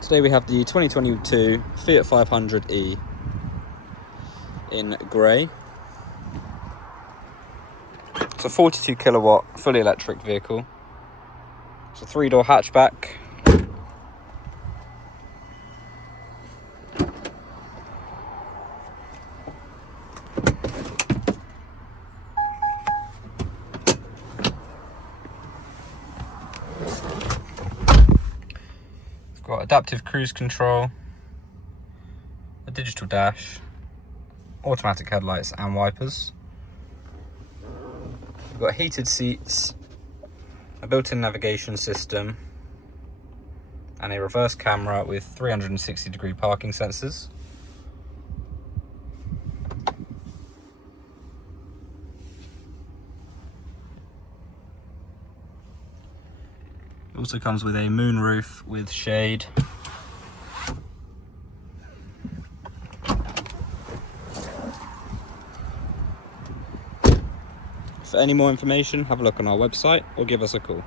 Today we have the 2022 Fiat 500e in grey. It's a 42 kilowatt fully electric vehicle. It's a 3-door hatchback. It's got adaptive cruise control, a digital dash, automatic headlights and wipers. We've got heated seats, a built-in navigation system, and a reverse camera with 360-degree parking sensors. It also comes with a moonroof with shade. For any more information, have a look on our website or give us a call.